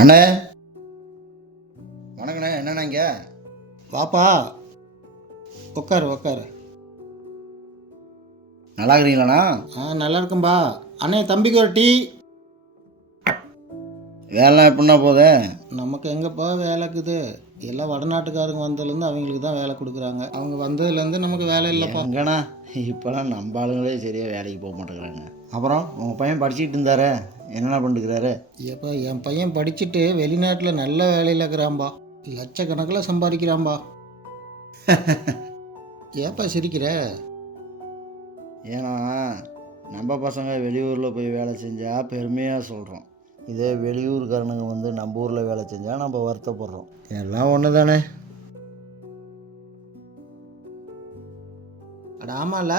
அண்ணே வணக்கண்ணே. என்னண்ணா இங்கே? வாப்பா, உட்காரு உட்காரு. நல்லா இருக்கிறீங்களாண்ணா? நல்லா இருக்கும்பா. அண்ணே, தம்பிக்கு ஒரு டீ. வேலைலாம் எப்படின்னா போகுது? நமக்கு எங்கப்பா வேலை இருக்குது? எல்லாம் வடநாட்டுக்காரங்க வந்ததுலேருந்து அவங்களுக்கு தான் வேலை கொடுக்குறாங்க. அவங்க வந்ததுலேருந்து நமக்கு வேலை இல்லைப்பா. எங்கண்ணா இப்போலாம் நம்ம ஆளுங்களே சரியாக வேலைக்கு போக மாட்டேங்கிறாங்க. அப்புறம் உங்கள் பையன் படிச்சுக்கிட்டு இருந்தாரே, என்னென்ன பண்ணிட்டுக்கிறாரு? ஏப்பா, என் பையன் படிச்சுட்டு வெளிநாட்டில் நல்ல வேலையில் இருக்கிறான்பா. லட்சக்கணக்கில் சம்பாதிக்கிறான்பா. ஏப்பா சிரிக்கிற? ஏன்னா நம்ம பசங்க வெளியூரில் போய் வேலை செஞ்சால் பெருமையாக சொல்கிறோம். இதே வெளியூர்காரனுங்க வந்து நம்ம ஊரில் வேலை செஞ்சால் நம்ம வருத்தப்படுறோம். எல்லாம் ஒன்று தானே. அட ஆமாம்ல,